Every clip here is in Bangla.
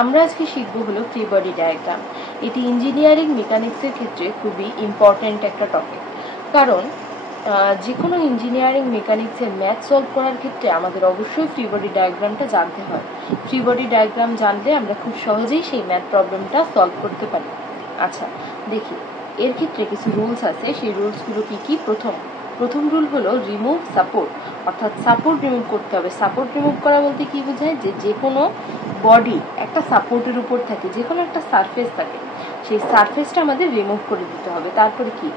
আমরা আজকে শিখবো হলো ফ্রি বডি ডায়াগ্রাম। এটি ইঞ্জিনিয়ারিং মেকানিক্সের ক্ষেত্রে খুবই ইম্পর্টেন্ট একটা টপিক, কারণ যে কোনো ইঞ্জিনিয়ারিং মেকানিক্সের ম্যাথ সলভ করার ক্ষেত্রে আমাদের অবশ্যই ফ্রি বডি ডায়াগ্রামটা জানতে হয়। ফ্রি বডি ডায়াগ্রাম জানলে আমরা খুব সহজেই সেই ম্যাথ প্রবলেমটা সলভ করতে পারি। আচ্ছা দেখি, এর ক্ষেত্রে কিছু রুলস আছে, সেই রুলসগুলো কি? প্রথম রুল হলো রিমুভ সাপোর্ট, অর্থাৎ সাপোর্ট রিমুভ করতে হবে। সাপোর্ট রিমুভ করা বলতে কি বোঝায়? যে কোনো বডি একটা সাপোর্টের উপর থাকে, যে কোনো একটা সারফেস থাকে, সেই সারফেসটা আমাদের রিমুভ করে দিতে হবে। তারপরে কি?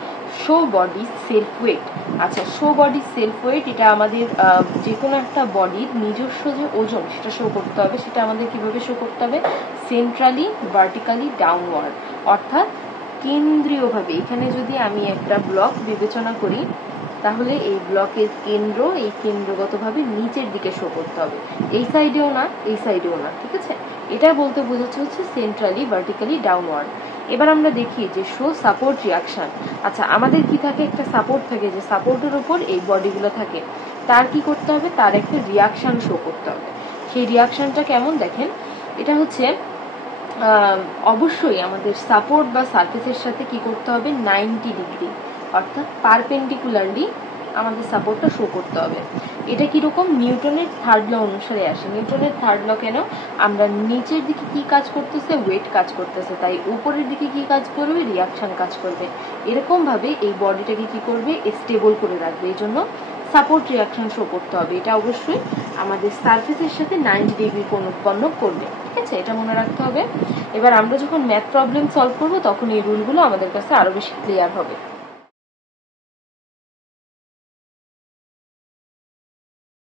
Show body self wait. আচ্ছা, শো বডি সেলফ ওয়েট, এটা আমাদের যে কোনো একটা বডির নিজস্ব যে ওজন সেটা শো করতে হবে। সেটা আমাদের কিভাবে শো করতে হবে? সেন্ট্রালি ভার্টিক্যালি ডাউনওয়ার্ড, অর্থাৎ কেন্দ্রীয়ভাবে। এখানে যদি আমি একটা ব্লক বিবেচনা করি, তাহলে এই ব্লকের কেন্দ্র এই কেন্দ্রগতভাবে নিচের দিকে শো করতে হবে, এই সাইডেও না এই সাইডেও না, ঠিক আছে? এটা বলতে বোঝাচ্ছে হচ্ছে সেন্ট্রালি ভার্টিক্যালি ডাউনওয়ার্ড। এবার আমরা দেখি যে শো সাপোর্ট রিয়াকশন। আচ্ছা, আমাদের কি থাকে? একটা সাপোর্ট থাকে, যে সাপোর্টের উপর এই বডিগুলো থাকে। তার কি করতে হবে? তার একটা রিয়াকশন শো করতে হবে। সেই রিয়াকশনটা কেমন দেখেন, এটা হচ্ছে অবশ্যই আমাদের সাপোর্ট বা সারফেসের সাথে কি করতে হবে? 90 ডিগ্রি, অর্থাৎ পারপেন্ডিকুলারলি আমাদের সাপোর্টটা শো করতে হবে। এটা কিরকম? নিউটনের থার্ড ল অনুসারে আসে। নিউটনের থার্ড ল কেন? আমরা নিচের দিকে কি কাজ করতেছে? ওয়েট কাজ করতেছে, তাই উপরের দিকে কি কাজ করবে? রিয়াকশন কাজ করবে। এরকম ভাবে এই বডিটাকে কি করবে? স্টেবল করে রাখবে। এই জন্য সাপোর্ট রিয়াকশন শো করতে হবে। এটা অবশ্যই আমাদের সারফেসের সাথে 90 ডিগ্রি কোণ উৎপন্ন করবে, ঠিক আছে? এটা মনে রাখতে হবে। এবার আমরা যখন ম্যাথ প্রবলেম সলভ করবো, তখন এই রুলগুলো আমাদের কাছে আরো বেশি ক্লিয়ার হবে।